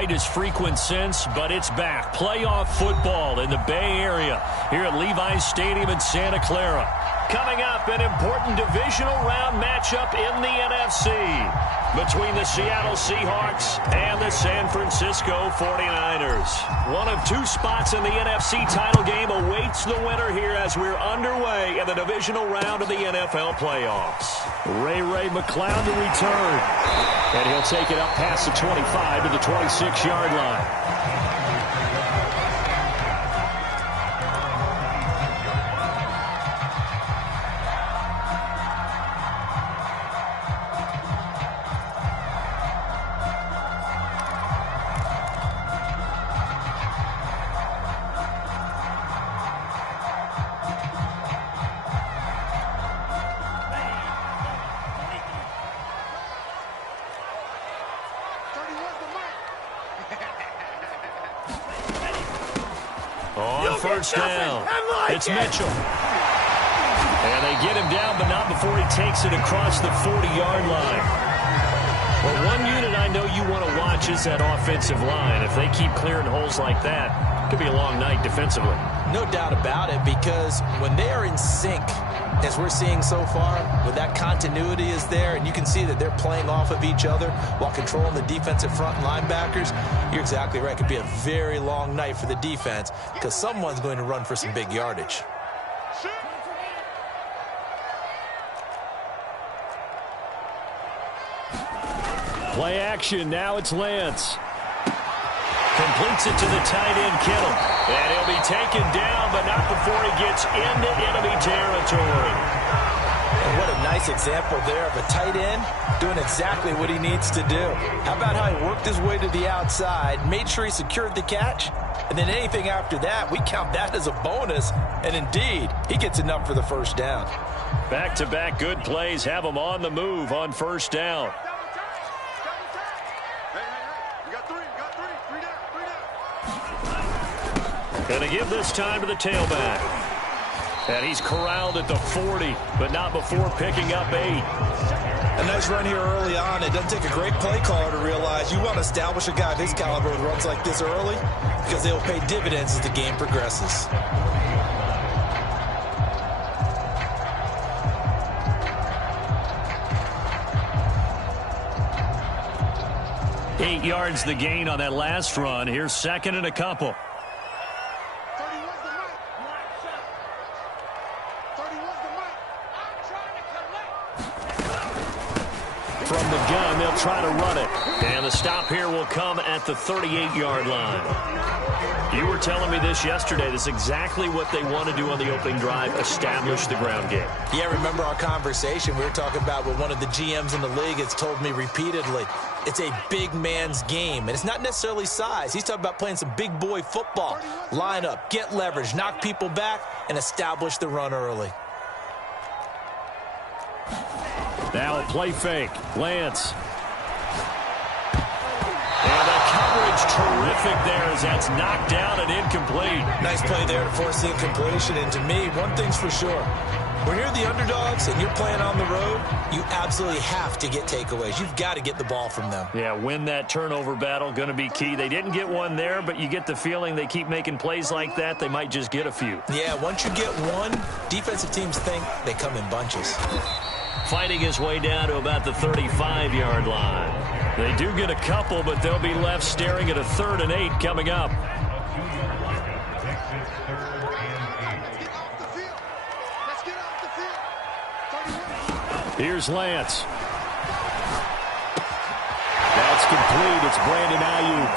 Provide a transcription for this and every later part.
quite as frequent since, but it's back. Playoff football in the Bay Area here at Levi's Stadium in Santa Clara. Coming up, an important divisional round matchup in the NFC between the Seattle Seahawks and the San Francisco 49ers. One of two spots in the NFC title game awaits the winner here as we're underway in the divisional round of the NFL playoffs. Ray McCloud to return, and he'll take it up past the 25 to the 26-yard line. First down. It's Mitchell. And they get him down, but not before he takes it across the 40-yard line. Well, one unit I know you want to watch is that offensive line. If they keep clearing holes like that, it could be a long night defensively. No doubt about it, because when they are in sync, as we're seeing so far, with that continuity is there, and you can see that they're playing off of each other while controlling the defensive front linebackers, you're exactly right. It could be a very long night for the defense because someone's going to run for some big yardage. Play action. Now it's Lance. Completes it to the tight end, Kittle. And he'll be taken down, but not before he gets into enemy territory. And what a nice example there of a tight end doing exactly what he needs to do. How about how he worked his way to the outside, made sure he secured the catch, and then anything after that, we count that as a bonus. And indeed, he gets enough for the first down. Back-to-back good plays have him on the move on first down. Going to give this time to the tailback. And he's corralled at the 40, but not before picking up 8. A nice run here early on. It doesn't take a great play caller to realize you want to establish a guy of his caliber with runs like this early because they will pay dividends as the game progresses. Eight yards the gain on that last run. Here's second and a couple. From the gun, they'll try to run it. And the stop here will come at the 38-yard line. You were telling me this yesterday. This is exactly what they want to do on the opening drive, establish the ground game. Yeah, remember our conversation we were talking about with one of the GMs in the league has told me repeatedly. It's a big man's game, and it's not necessarily size. He's talking about playing some big boy football. Line up, get leverage, knock people back, and establish the run early. Now a play fake. Lance. And the coverage terrific there as that's knocked down and incomplete. Nice play there to force the incompletion. And to me, one thing's for sure. When you're the underdogs and you're playing on the road, you absolutely have to get takeaways. You've got to get the ball from them. Yeah, win that turnover battle, going to be key. They didn't get one there, but you get the feeling they keep making plays like that, they might just get a few. Yeah, once you get one, defensive teams think they come in bunches. Fighting his way down to about the 35-yard line. They do get a couple, but they'll be left staring at a 3rd and 8 coming up. Here's Lance. That's complete. It's Brandon Ayuk.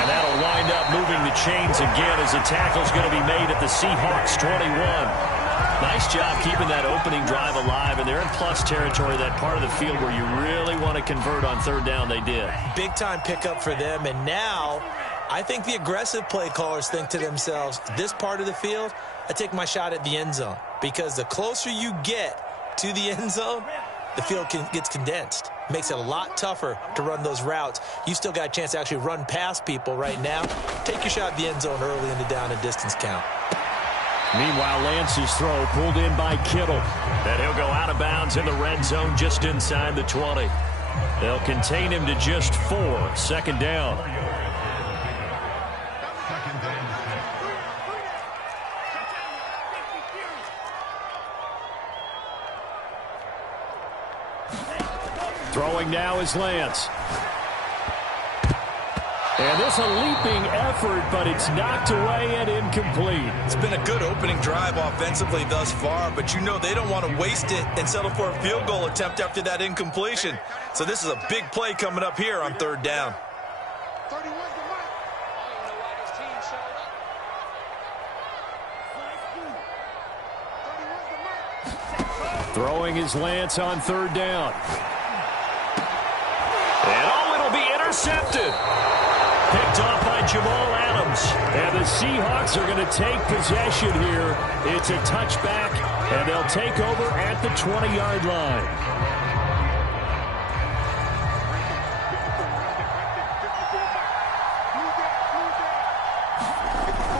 And that'll wind up moving the chains again as the tackle's going to be made at the Seahawks 21. Nice job keeping that opening drive alive, and they're in plus territory, that part of the field where you really want to convert on 3rd down. They did. Big-time pickup for them, and now I think the aggressive play callers think to themselves, this part of the field, I take my shot at the end zone, because the closer you get to the end zone, the field gets condensed. Makes it a lot tougher to run those routes. You still got a chance to actually run past people right now. Take your shot at the end zone early in the down and distance count. Meanwhile, Lance's throw pulled in by Kittle. And he'll go out of bounds in the red zone just inside the 20. They'll contain him to just 4. 2nd down. Throwing now is Lance. And this a leaping effort, but it's knocked away and incomplete. It's been a good opening drive offensively thus far, but you know they don't want to waste it and settle for a field goal attempt after that incompletion. So this is a big play coming up here on 3rd down. Throwing is Lance on 3rd down. And it'll be intercepted. Picked off by Jamal Adams. And the Seahawks are going to take possession here. It's a touchback, and they'll take over at the 20-yard line.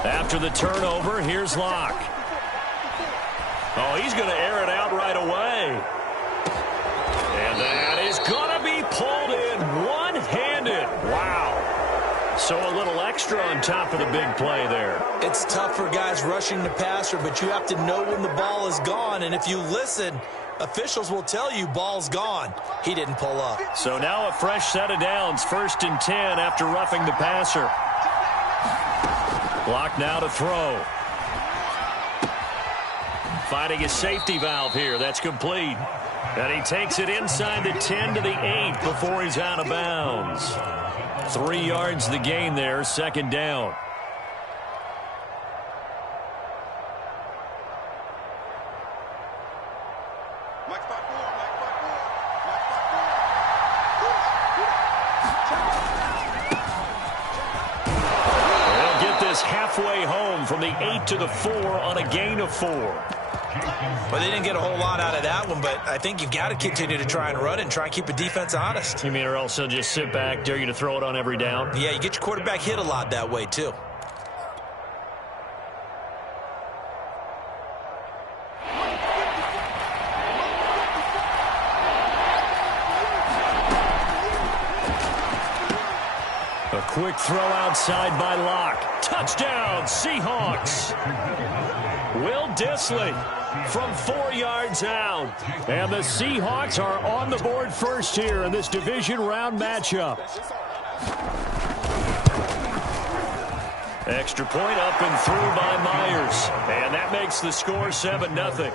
After the turnover, here's Locke. Oh, he's going to air it out right away. And that is going to be pulled in one-handed. Wow. So a little extra on top of the big play there. It's tough for guys rushing the passer, but you have to know when the ball is gone. And if you listen, officials will tell you ball's gone. He didn't pull up. So now a fresh set of downs. 1st and 10 after roughing the passer. Block now to throw. Finding his safety valve here. That's complete. And he takes it inside the 10 to the 8 before he's out of bounds. 3 yards the gain there. 2nd down. They'll get this halfway home from the 8 to the 4 on a gain of 4. Well, they didn't get a whole lot out of that one, but I think you've got to continue to try and run and try and keep a defense honest. You mean or else they'll just sit back, dare you to throw it on every down? Yeah, you get your quarterback hit a lot that way, too. A quick throw outside by Locke. Touchdown, Seahawks. Will Dissly from 4 yards out. And the Seahawks are on the board first here in this division round matchup. Extra point up and through by Myers. And that makes the score 7-0.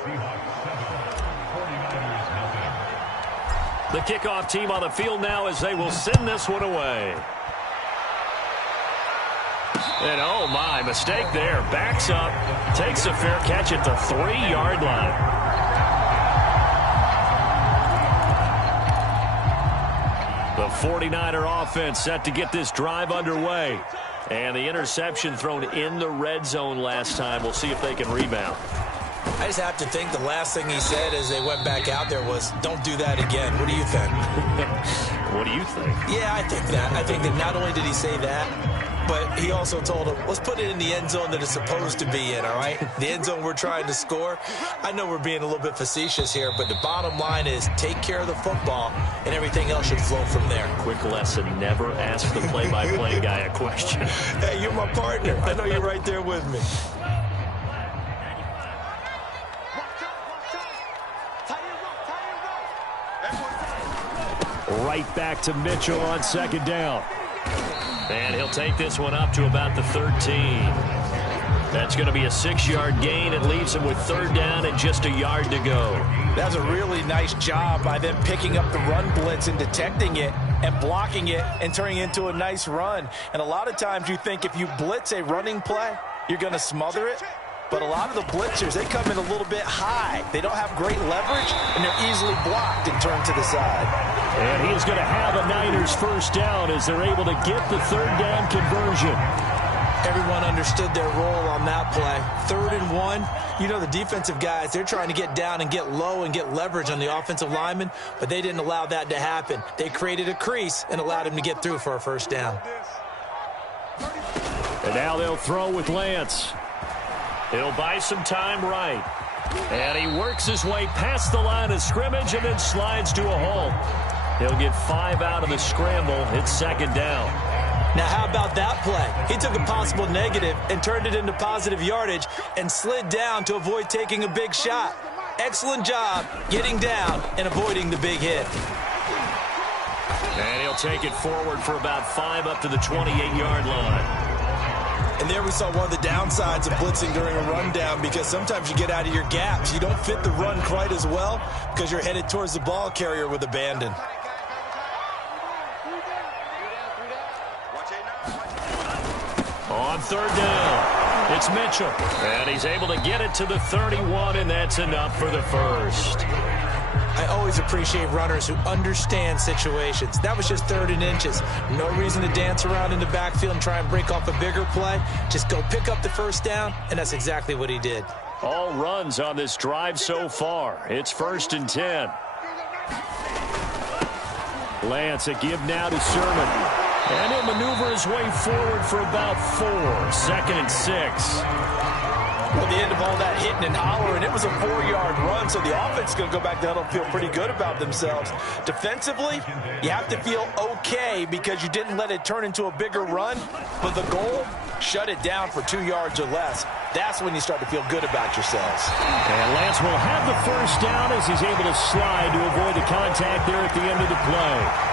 The kickoff team on the field now as they will send this one away. And oh my, mistake there. Backs up, takes a fair catch at the 3-yard line. The 49er offense set to get this drive underway. And the interception thrown in the red zone last time. We'll see if they can rebound. I just have to think the last thing he said as they went back out there was, don't do that again. What do you think? What do you think? Yeah, I think that. I think that not only did he say that, but he also told him, let's put it in the end zone that it's supposed to be in, all right? The end zone we're trying to score. I know we're being a little bit facetious here, but the bottom line is take care of the football, and everything else should flow from there. Quick lesson, never ask the play-by-play guy a question. Hey, you're my partner. I know you're right there with me. Right back to Mitchell on 2nd down. And he'll take this one up to about the 13. That's going to be a 6-yard gain. It leaves him with 3rd down and just a yard to go. That's a really nice job by them picking up the run blitz and detecting it and blocking it and turning it into a nice run. And a lot of times you think if you blitz a running play, you're going to smother it. But a lot of the blitzers, they come in a little bit high. They don't have great leverage, and they're easily blocked and turned to the side. And he's going to have a Niners 1st down as they're able to get the 3rd down conversion. Everyone understood their role on that play. 3rd and 1. You know the defensive guys, they're trying to get down and get low and get leverage on the offensive lineman, but they didn't allow that to happen. They created a crease and allowed him to get through for a 1st down. And now they'll throw with Lance. He'll buy some time right. And he works his way past the line of scrimmage and then slides to a hole. He'll get 5 out of the scramble. It's second down. Now, how about that play? He took a possible negative and turned it into positive yardage and slid down to avoid taking a big shot. Excellent job getting down and avoiding the big hit. And he'll take it forward for about 5 up to the 28-yard line. And there we saw one of the downsides of blitzing during a rundown, because sometimes you get out of your gaps. You don't fit the run quite as well because you're headed towards the ball carrier with abandon. On third down, it's Mitchell. And he's able to get it to the 31, and that's enough for the first. I always appreciate runners who understand situations. That was just 3rd and inches. No reason to dance around in the backfield and try and break off a bigger play. Just go pick up the first down, and that's exactly what he did. All runs on this drive so far. It's 1st and 10. Lance, a give now to Sermon. And he'll maneuver his way forward for about 4. 2nd and 6. At the end of all that hitting and hollering, it was a 4-yard run, so the offense is going to go back down and feel pretty good about themselves. Defensively, you have to feel okay because you didn't let it turn into a bigger run, but the goal, shut it down for 2 yards or less. That's when you start to feel good about yourselves. And Lance will have the first down as he's able to slide to avoid the contact there at the end of the play.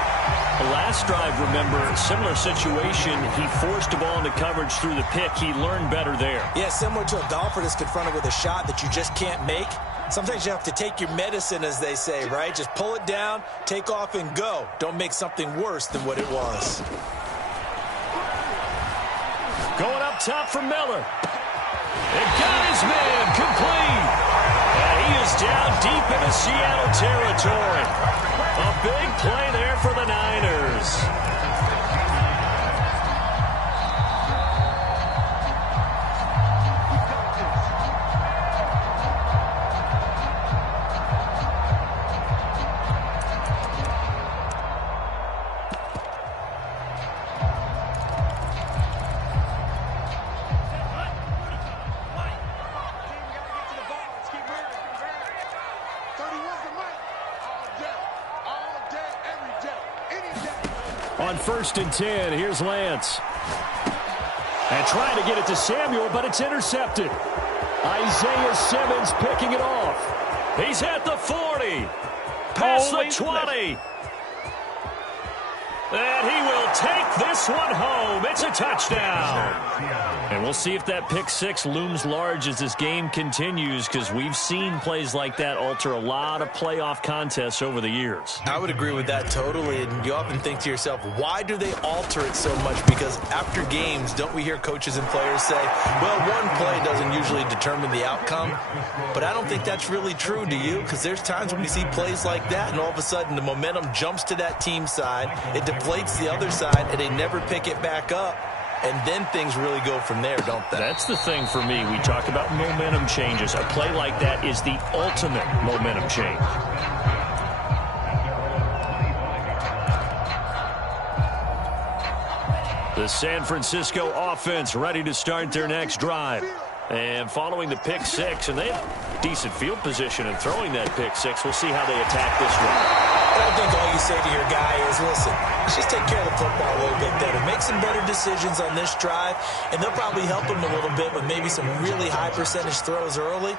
The last drive, remember, similar situation. He forced the ball into coverage through the pick. He learned better there. Yeah, similar to a golfer that's confronted with a shot that you just can't make. Sometimes you have to take your medicine, as they say, right? Just pull it down, take off, and go. Don't make something worse than what it was. Going up top for Miller. And got his man complete. And he is down deep into Seattle territory. A big play there for the Niners. On 1st and 10, here's Lance. And trying to get it to Samuel, but it's intercepted. Isaiah Simmons picking it off. He's at the 40. Past the 20. And he will take this one home. It's a touchdown. And we'll see if that pick 6 looms large as this game continues, because we've seen plays like that alter a lot of playoff contests over the years. I would agree with that totally. And you often think to yourself, why do they alter it so much? Because after games, don't we hear coaches and players say, well, one play doesn't usually determine the outcome. But I don't think that's really true, do you? Because there's times when we see plays like that, and all of a sudden the momentum jumps to that team side. It deflates the other side, and they never pick it back up. And then things really go from there, don't they? That's the thing for me. We talk about momentum changes. A play like that is the ultimate momentum change. The San Francisco offense ready to start their next drive. And following the pick 6, and they have decent field position in throwing that pick 6. We'll see how they attack this one. I think all you say to your guy is, listen, let's just take care of the football a little bit better. Make some better decisions on this drive, and they'll probably help him a little bit with maybe some really high percentage throws early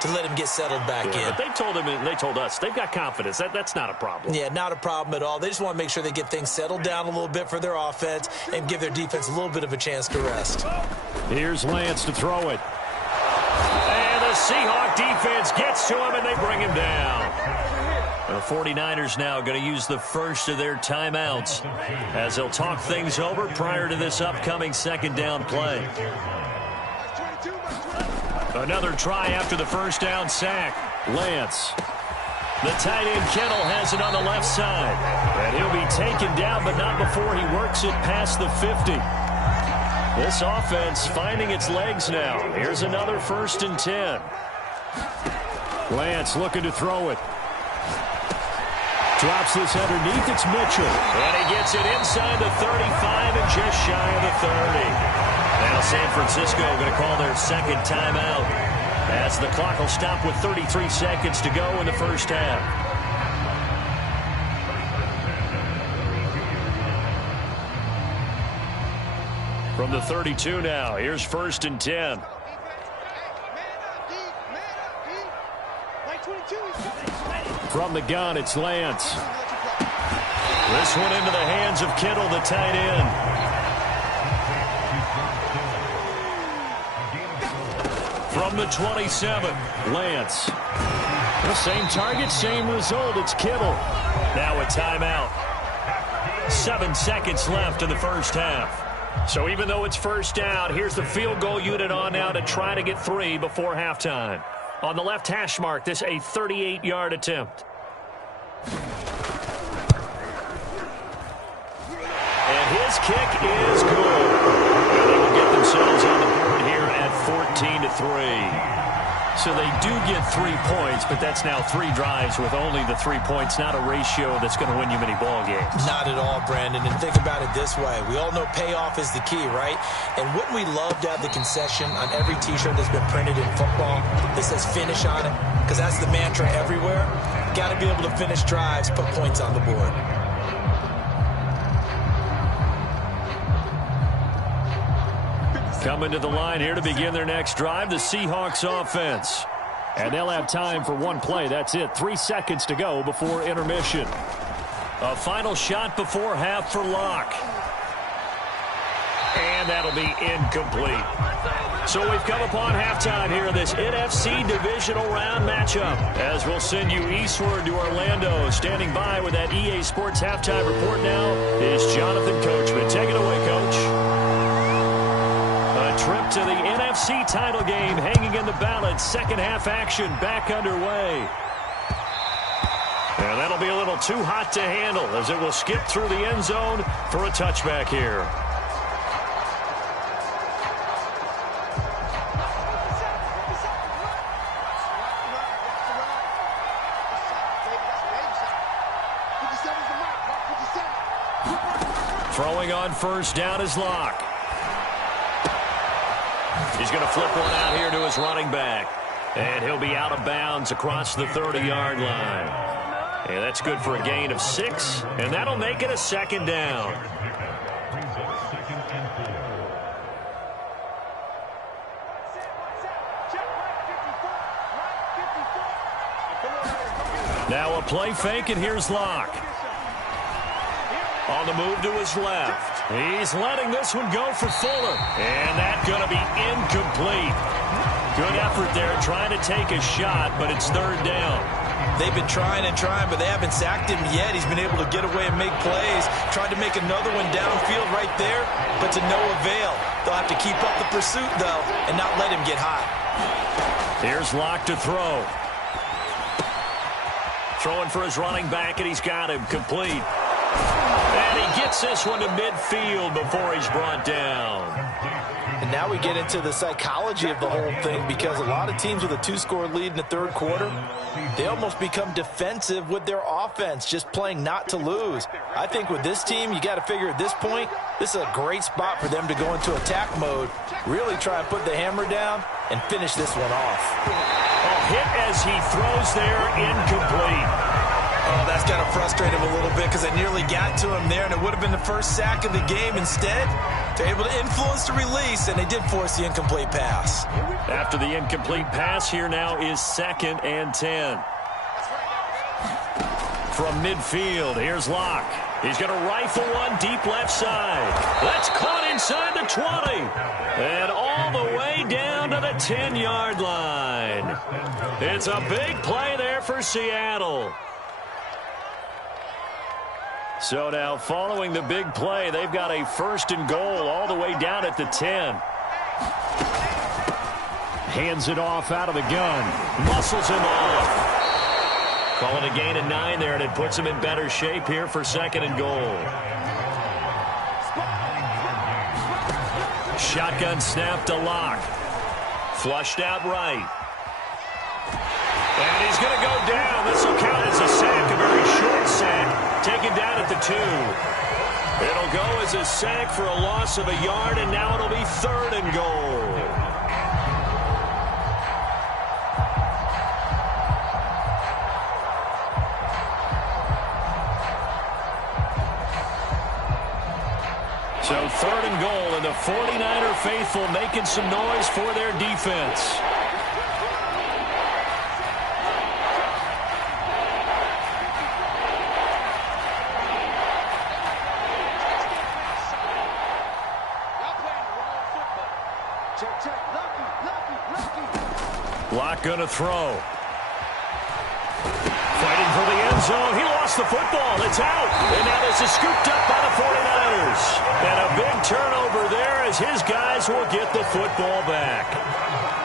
to let him get settled back in. But they told him, and they told us, they've got confidence. That's not a problem. Yeah, not a problem at all. They just want to make sure they get things settled down a little bit for their offense and give their defense a little bit of a chance to rest. Here's Lance to throw it. And the Seahawk defense gets to him, and they bring him down. The 49ers now going to use the first of their timeouts as they'll talk things over prior to this upcoming second down play. Another try after the first down sack. Lance. The tight end Kittle has it on the left side. And he'll be taken down, but not before he works it past the 50. This offense finding its legs now. Here's another 1st and 10. Lance looking to throw it. Drops this underneath. It's Mitchell. And he gets it inside the 35 and just shy of the 30. Now San Francisco going to call their second timeout as the clock will stop with 33 seconds to go in the first half. From the 32 now, here's 1st and 10. From the gun, it's Lance. This one into the hands of Kittle, the tight end. From the 27, Lance. The same target, same result. It's Kittle. Now a timeout. 7 seconds left in the first half. So even though it's first down, here's the field goal unit on now to try to get 3 before halftime. On the left hash mark, this a 38-yard attempt. And his kick is good. And they will get themselves on the board here at 14-3. So they do get 3 points, but that's now 3 drives with only the 3 points, not a ratio that's going to win you many ball games. Not at all, Brandon. And think about it this way. We all know payoff is the key, right? And wouldn't we love to have the concession on every T-shirt that's been printed in football that says finish on it? Because that's the mantra everywhere. Got to be able to finish drives, put points on the board. Coming to the line here to begin their next drive, the Seahawks offense. And they'll have time for one play. That's it. 3 seconds to go before intermission. A final shot before half for Locke. And that'll be incomplete. So we've come upon halftime here in this NFC divisional round matchup. As we'll send you eastward to Orlando. Standing by with that EA Sports halftime report now is Jonathan Coachman. Take it away, Coach. Trip to the NFC title game hanging in the balance. Second half action back underway. And that'll be a little too hot to handle as it will skip through the end zone for a touchback here. Throwing on first down is Locke. He's going to flip one out here to his running back. And he'll be out of bounds across the 30-yard line. And that's good for a gain of 6. And that'll make it a second down. Now a play fake, and here's Locke. On the move to his left. He's letting this one go for Fuller. And that's going to be incomplete. Good effort there trying to take a shot, but it's third down. They've been trying and trying, but they haven't sacked him yet. He's been able to get away and make plays. Tried to make another one downfield right there, but to no avail. They'll have to keep up the pursuit, though, and not let him get hot. Here's Locke to throw. Throwing for his running back, and he's got him complete. And he gets this one to midfield before he's brought down. And now we get into the psychology of the whole thing, because a lot of teams with a 2-score lead in the third quarter, they almost become defensive with their offense, just playing not to lose. I think with this team, you got to figure at this point, this is a great spot for them to go into attack mode, really try and put the hammer down and finish this one off. A hit as he throws there, incomplete. Oh, that's got to frustrate him a little bit because they nearly got to him there, and it would have been the first sack of the game. Instead, they're able to influence the release, and they did force the incomplete pass. After the incomplete pass, here now is 2nd and 10. From midfield, here's Locke. He's going to rifle one deep left side. That's caught inside the 20. And all the way down to the 10-yard line. It's a big play there for Seattle. So now, following the big play, they've got a 1st and goal all the way down at the 10. Hands it off out of the gun. Muscles him off. Call it a gain of 9 there, and it puts him in better shape here for 2nd and goal. Shotgun snap to Locke. Flushed out right. And he's going to go down. This will count as a sack, a very short sack. Taken down at the 2. It'll go as a sack for a loss of a yard, and now it'll be 3rd and goal. So 3rd and goal, and the 49er faithful making some noise for their defense. Block gonna throw. Fighting for the end zone. He lost the football. It's out. And now this is scooped up by the 49ers. And a big turnover there as his guys will get the football back.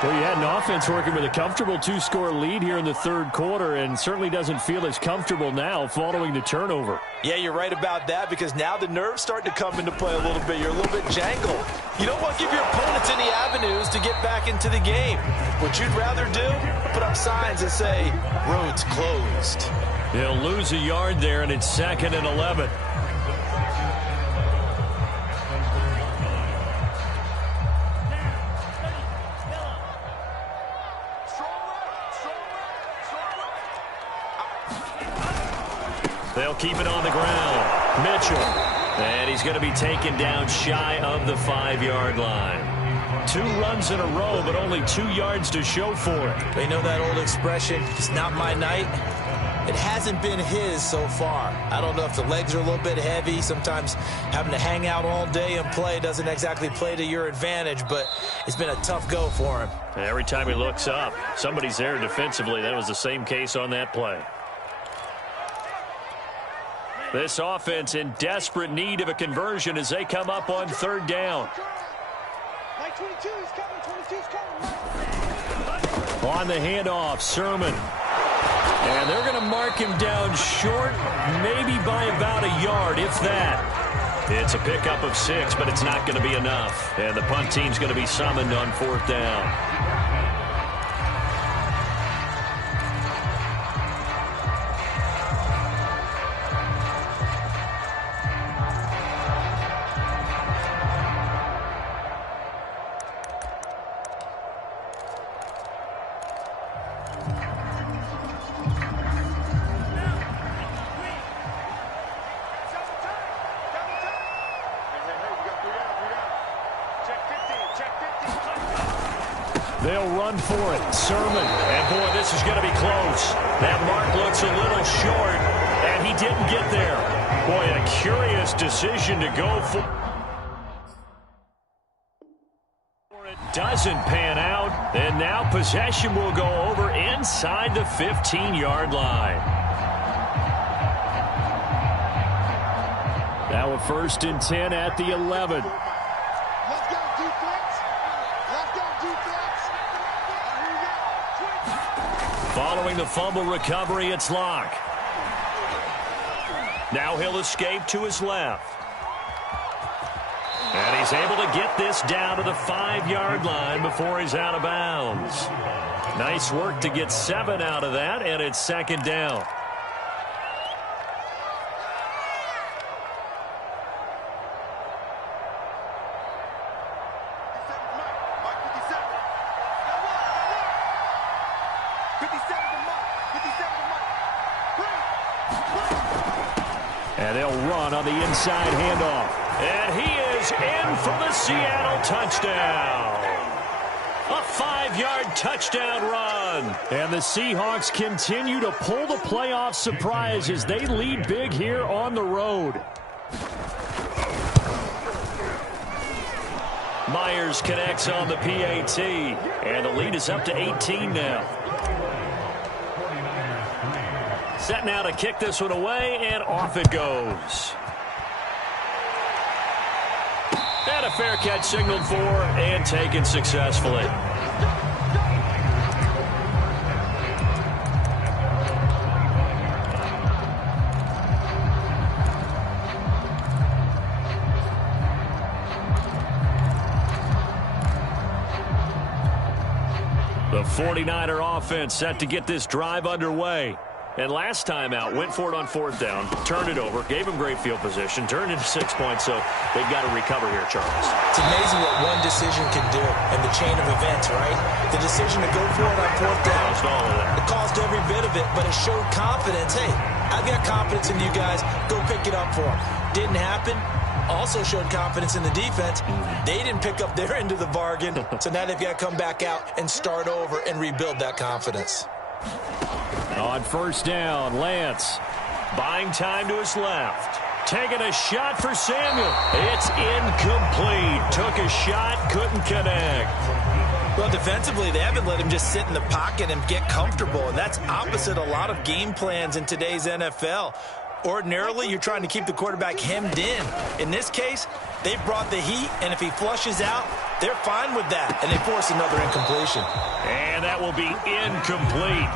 Well, you had an offense working with a comfortable 2-score lead here in the 3rd quarter and certainly doesn't feel as comfortable now following the turnover. Yeah, you're right about that because now the nerves start to come into play a little bit. You're a little bit jangled. You don't want to give your opponents any avenues to get back into the game. What you'd rather do, put up signs that say, roads closed. They'll lose a yard there, and it's 2nd and 11. They'll keep it on the ground. Mitchell. And he's going to be taken down shy of the 5-yard line. 2 runs in a row, but only 2 yards to show for it. They know that old expression, it's not my night. It hasn't been his so far. I don't know if the legs are a little bit heavy. Sometimes having to hang out all day and play doesn't exactly play to your advantage, but it's been a tough go for him. Every time he looks up, somebody's there defensively. That was the same case on that play. This offense in desperate need of a conversion as they come up on 3rd down. On the handoff, Sermon. And they're going to mark him down short, maybe by about a yard, if that. It's a pickup of 6, but it's not going to be enough. And the punt team's going to be summoned on 4th down. They'll run for it. Sermon. And, boy, this is going to be close. That mark looks a little short, and he didn't get there. Boy, a curious decision to go for. It doesn't pan out, and now possession will go over inside the 15-yard line. Now a 1st and 10 at the 11. Following the fumble recovery, it's Locke. Now he'll escape to his left. And he's able to get this down to the 5-yard line before he's out of bounds. Nice work to get 7 out of that, and it's 2nd down. And they'll run on the inside handoff. And he is in for the Seattle touchdown. A 5-yard touchdown run. And the Seahawks continue to pull the playoff surprise as they lead big here on the road. Myers connects on the PAT. And the lead is up to 18 now. Set now to kick this one away, and off it goes. And a fair catch signaled for and taken successfully. The 49er offense set to get this drive underway. And last time out, went for it on 4th down, turned it over, gave him great field position, turned into 6 points, so they've got to recover here, Charles. It's amazing what one decision can do in the chain of events, right? The decision to go for it on 4th down. Caused all of that. It caused every bit of it, but it showed confidence. Hey, I've got confidence in you guys. Go pick it up for them. Didn't happen. also showed confidence in the defense. They didn't pick up their end of the bargain, so now they've got to come back out and start over and rebuild that confidence. On first down, Lance buying time to his left. Taking a shot for Samuel. It's incomplete. Took a shot, couldn't connect. Well, defensively, they haven't let him just sit in the pocket and get comfortable, and that's opposite a lot of game plans in today's NFL. Ordinarily, you're trying to keep the quarterback hemmed in. In this case, they brought the heat, and if he flushes out, they're fine with that, and they force another incompletion. And that will be incomplete.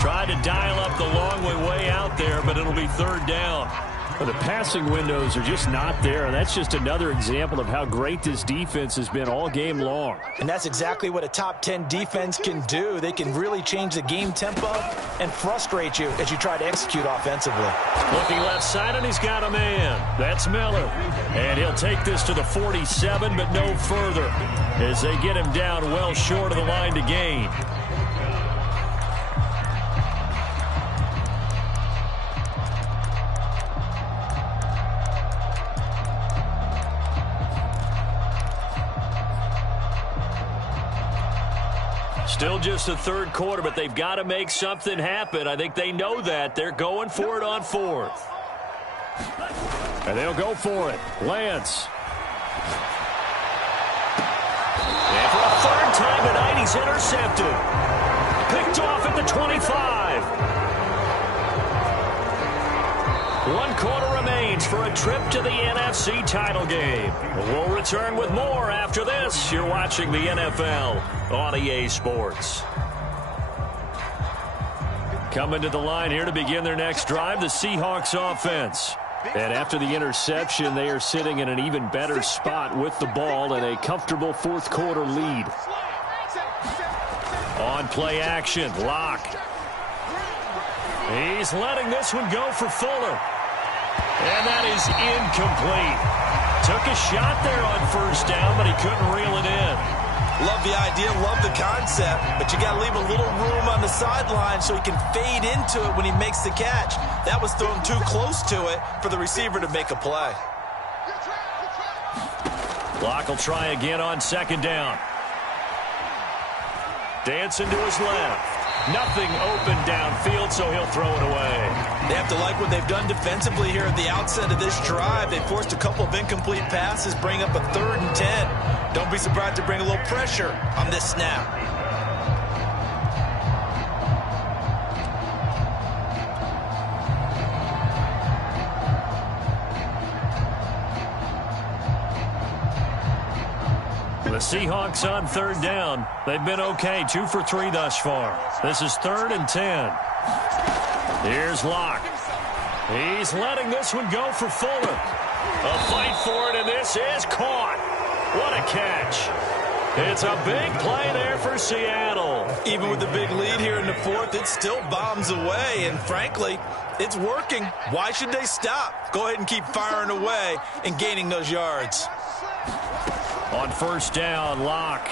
Tried to dial up the long way out there, but it'll be third down. Well, the passing windows are just not there. That's just another example of how great this defense has been all game long. And that's exactly what a top 10 defense can do. They can really change the game tempo and frustrate you as you try to execute offensively. Looking left side, and he's got a man. That's Miller. And he'll take this to the 47, but no further as they get him down well short of the line to gain. Still just the third quarter, but they've got to make something happen. I think they know that. They're going for it on fourth. And they'll go for it. Lance. And for a third time tonight, he's intercepted. Picked off at the 25. 1 quarter remains for a trip to the NFC title game. We'll return with more after this. You're watching the NFL on EA Sports. Coming to the line here to begin their next drive, the Seahawks offense. And after the interception, they are sitting in an even better spot with the ball and a comfortable fourth quarter lead. On play action, Locke. He's letting this one go for Fuller. And that is incomplete. Took a shot there on first down, but he couldn't reel it in. Love the idea, love the concept, but you got to leave a little room on the sideline so he can fade into it when he makes the catch. That was thrown too close to it for the receiver to make a play. Locke will try again on second down. Dancing to his left. Nothing open downfield, so he'll throw it away. They have to like what they've done defensively here at the outset of this drive. They forced a couple of incomplete passes, bring up a 3rd and 10. Don't be surprised to bring a little pressure on this snap. The Seahawks on third down. They've been okay, 2 for 3 thus far. This is 3rd and 10. Here's Locke. He's letting this one go for Fuller. A fight for it, and this is caught. What a catch. It's a big play there for Seattle. Even with the big lead here in the fourth, it still bombs away, and frankly, it's working. Why should they stop? Go ahead and keep firing away and gaining those yards. On first down, Locke.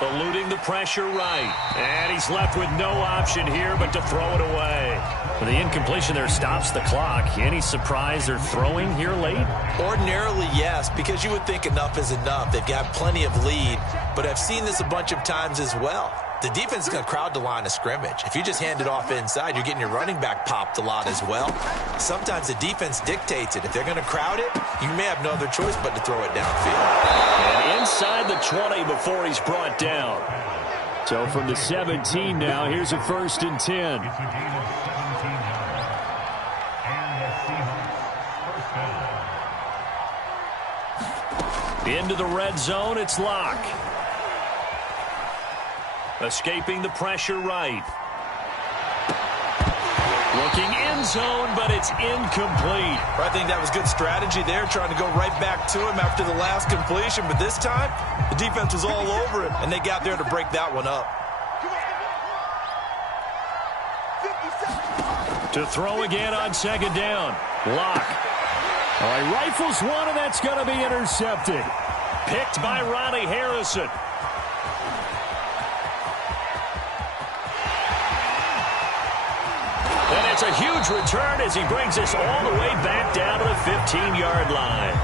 Eluding the pressure right. And he's left with no option here but to throw it away. The incompletion there stops the clock. Any surprise they're throwing here late? Ordinarily, yes, because you would think enough is enough. They've got plenty of lead, but I've seen this a bunch of times as well. The defense is going to crowd the line of scrimmage. If you just hand it off inside, you're getting your running back popped a lot as well. Sometimes the defense dictates it. If they're going to crowd it, you may have no other choice but to throw it downfield. And inside the 20 before he's brought down. So from the 17 now, here's a 1st and 10. Into the red zone, it's Locke. Escaping the pressure right. Looking end zone, but it's incomplete. I think that was good strategy there, trying to go right back to him after the last completion. But this time, the defense was all over it, and they got there to break that one up. To throw again on second down. Locke. All right, rifles one, and that's going to be intercepted. Picked by Ronnie Harrison. And It's a huge return as he brings us all the way back down to the 15-yard line.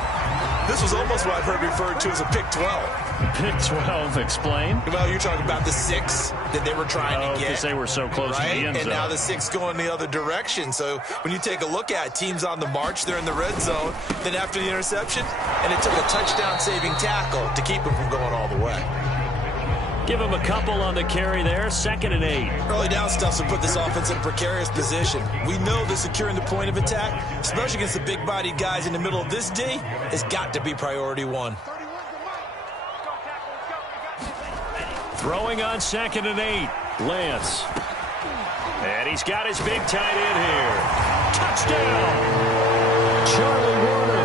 This was almost what I've heard referred to as a pick 12. Pick 12, explain. Well, you're talking about the 6 that they were trying to get. Because they were so close to the end zone. And now the 6 going the other direction. So when you take a look at teams on the march, they're in the red zone. Then after the interception, and it took a touchdown-saving tackle to keep them from going all the way. Give him a couple on the carry there. 2nd and 8. Early down stuff to put this offense in a precarious position. We know that securing the point of attack, especially against the big-bodied guys in the middle of this D, has got to be priority 1. Throwing on 2nd and 8. Lance. And he's got his big tight end here. Touchdown! Charlie Warner.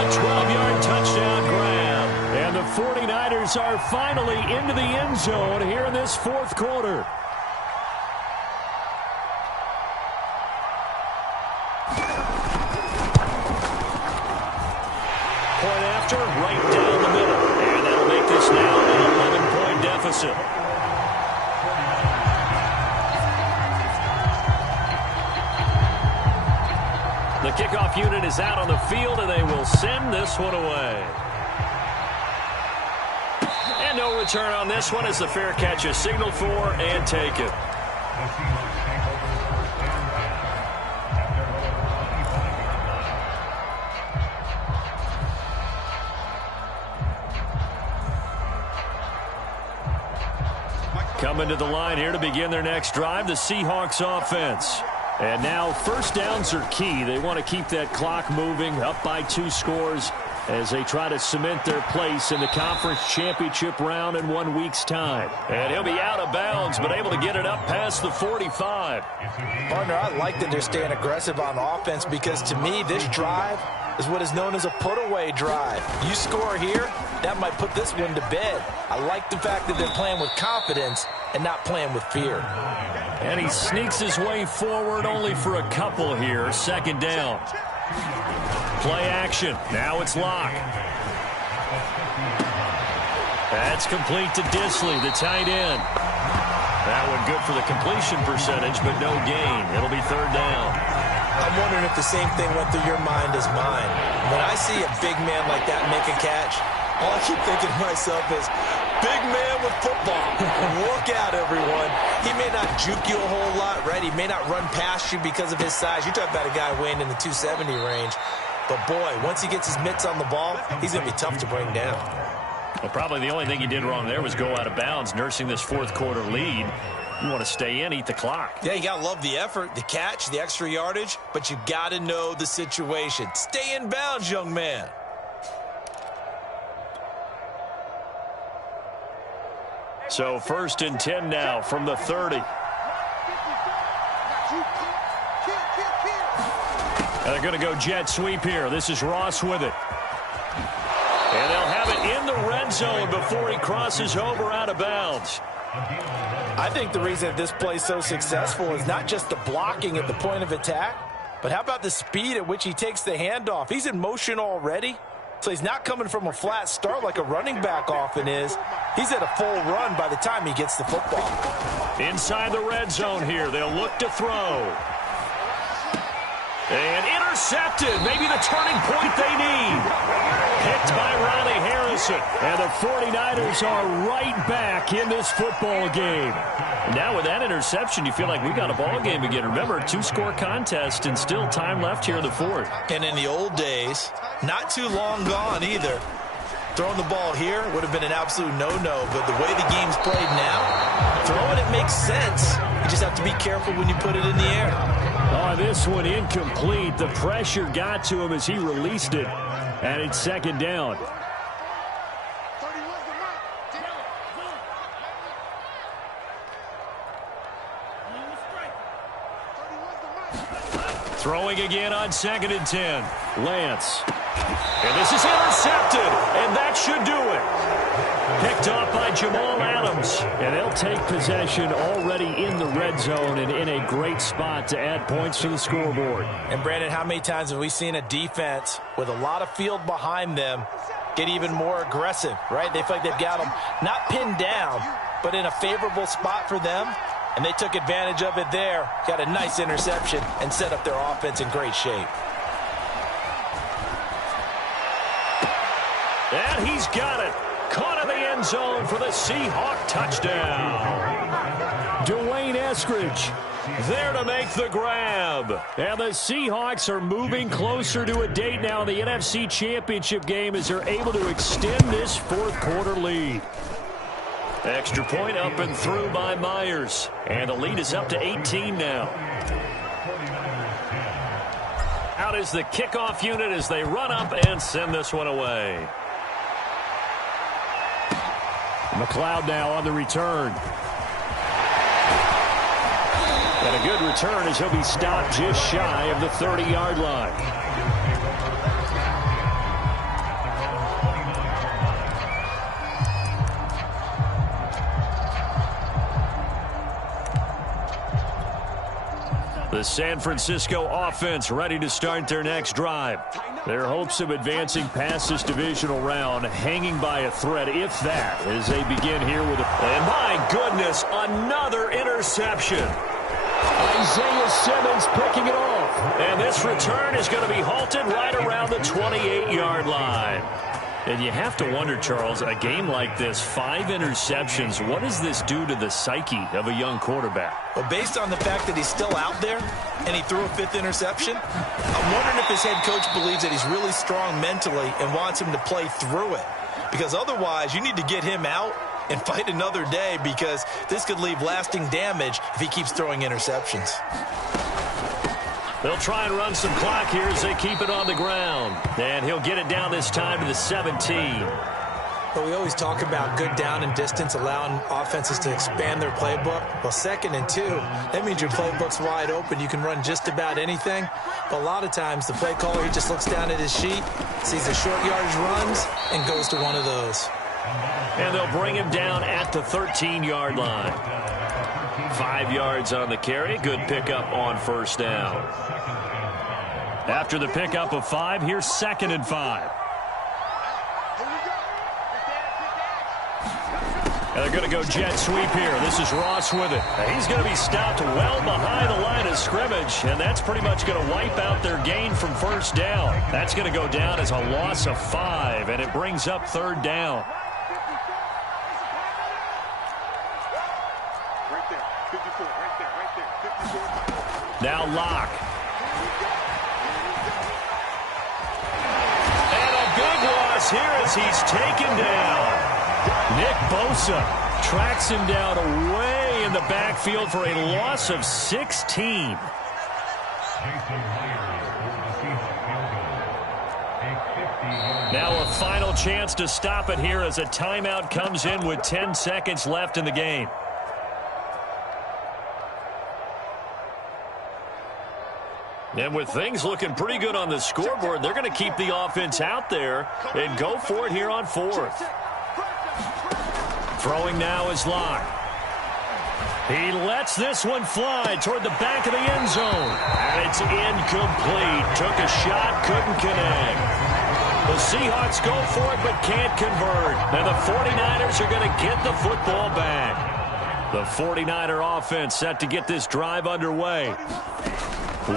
A 12-yard touchdown grab. And the 49ers are finally into the end zone here in this 4th quarter. Point after, right down the middle. And that'll make this now an 11-point deficit. The kickoff unit is out on the field, and they will send this one away. And no return on this one as the fair catch is signaled for and taken. Coming to the line here to begin their next drive, the Seahawks offense. And now 1st downs are key. They want to keep that clock moving, up by 2 scores as they try to cement their place in the conference championship round in 1 week's time. And he'll be out of bounds, but able to get it up past the 45. Partner, I like that they're staying aggressive on offense because to me this drive is what is known as a put-away drive. You score here, that might put this one to bed. I like the fact that they're playing with confidence and not playing with fear. And he sneaks his way forward only for a couple here. 2nd down. Play action. Now it's Locke. That's complete to Disley, the tight end. That one good for the completion percentage, but no gain. It'll be 3rd down. I'm wondering if the same thing went through your mind as mine. When I see a big man like that make a catch, all I keep thinking to myself is, big man with football. Look out, everyone. He may not juke you a whole lot, right? He may not run past you because of his size. You're talking about a guy weighing in the 270 range. But, boy, once he gets his mitts on the ball, he's going to be tough to bring down. Well, probably the only thing he did wrong there was go out of bounds, nursing this 4th quarter lead. You want to stay in, eat the clock. Yeah, you got to love the effort, the catch, the extra yardage, but you got to know the situation. Stay in bounds, young man. So 1st and 10 now from the 30. And they're going to go jet sweep here. This is Ross with it. And they'll have it in the red zone before he crosses over out of bounds. I think the reason that this play is so successful is not just the blocking at the point of attack, but how about the speed at which he takes the handoff? He's in motion already, so he's not coming from a flat start like a running back often is. He's at a full run by the time he gets the football. Inside the red zone here, they'll look to throw. And intercepted, maybe the turning point they need. Picked by Riley Harrison. And the 49ers are right back in this football game. Now with that interception, you feel like we got a ball game again. Remember, 2-score contest and still time left here in the 4th. And in the old days, not too long gone either, throwing the ball here would have been an absolute no-no. But the way the game's played now, throwing it makes sense. You just have to be careful when you put it in the air. Oh, this one incomplete. The pressure got to him as he released it. And it's 2nd down. Throwing again on 2nd and 10. Lance. And this is intercepted. And that should do it. Picked off by Jamal Adams. And they'll take possession already in the red zone and in a great spot to add points to the scoreboard. And, Brandon, how many times have we seen a defense with a lot of field behind them get even more aggressive, right? They feel like they've got them not pinned down, but in a favorable spot for them. And they took advantage of it there. Got a nice interception and set up their offense in great shape. And he's got it. Caught in the end zone for the Seahawk touchdown. Dwayne Eskridge there to make the grab. And the Seahawks are moving closer to a date now in the NFC Championship game as they're able to extend this fourth-quarter lead. Extra point up and through by Myers. And the lead is up to 18 now. Out is the kickoff unit as they run up and send this one away. McLeod now on the return. And a good return as he'll be stopped just shy of the 30-yard line. The San Francisco offense ready to start their next drive. Their hopes of advancing past this divisional round hanging by a thread, if that, as they begin here with a... And my goodness, another interception. Isaiah Simmons picking it off. And this return is going to be halted right around the 28-yard line. And you have to wonder, Charles, a game like this, 5 interceptions, what does this do to the psyche of a young quarterback? Well, based on the fact that he's still out there and he threw a 5th interception, I'm wondering if his head coach believes that he's really strong mentally and wants him to play through it. Because otherwise, you need to get him out and fight another day, because this could leave lasting damage if he keeps throwing interceptions. They'll try and run some clock here as they keep it on the ground. And he'll get it down this time to the 17. But we always talk about good down and distance, allowing offenses to expand their playbook. Well, 2nd and 2, that means your playbook's wide open. You can run just about anything. But a lot of times, the play caller, he just looks down at his sheet, sees the short yardage runs, and goes to one of those. And they'll bring him down at the 13-yard line. 5 yards on the carry. Good pickup on first down. After the pickup of 5, here's 2nd and 5. And they're going to go jet sweep here. This is Ross with it. He's going to be stopped well behind the line of scrimmage, and that's pretty much going to wipe out their gain from first down. That's going to go down as a loss of 5, and it brings up 3rd down. Now Locke. And a big loss here as he's taken down. Nick Bosa tracks him down away in the backfield for a loss of 16. Now a final chance to stop it here as a timeout comes in with 10 seconds left in the game. And with things looking pretty good on the scoreboard, they're going to keep the offense out there and go for it here on 4th. Throwing now is Locke. He lets this one fly toward the back of the end zone. And it's incomplete. Took a shot, couldn't connect. The Seahawks go for it but can't convert. And the 49ers are going to get the football back. The 49er offense set to get this drive underway.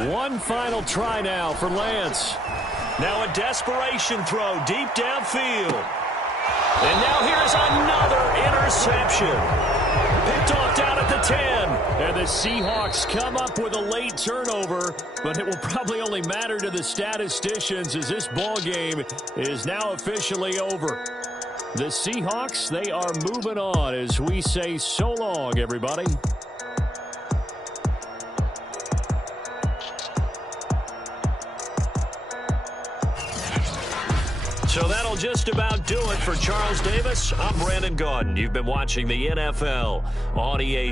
One final try now for Lance. Now a desperation throw deep downfield. And now here's another interception. Picked off down at the 10. And the Seahawks come up with a late turnover, but it will probably only matter to the statisticians as this ball game is now officially over. The Seahawks, they are moving on as we say so long, everybody. So that'll just about do it for Charles Davis. I'm Brandon Gaudin. You've been watching the NFL on EA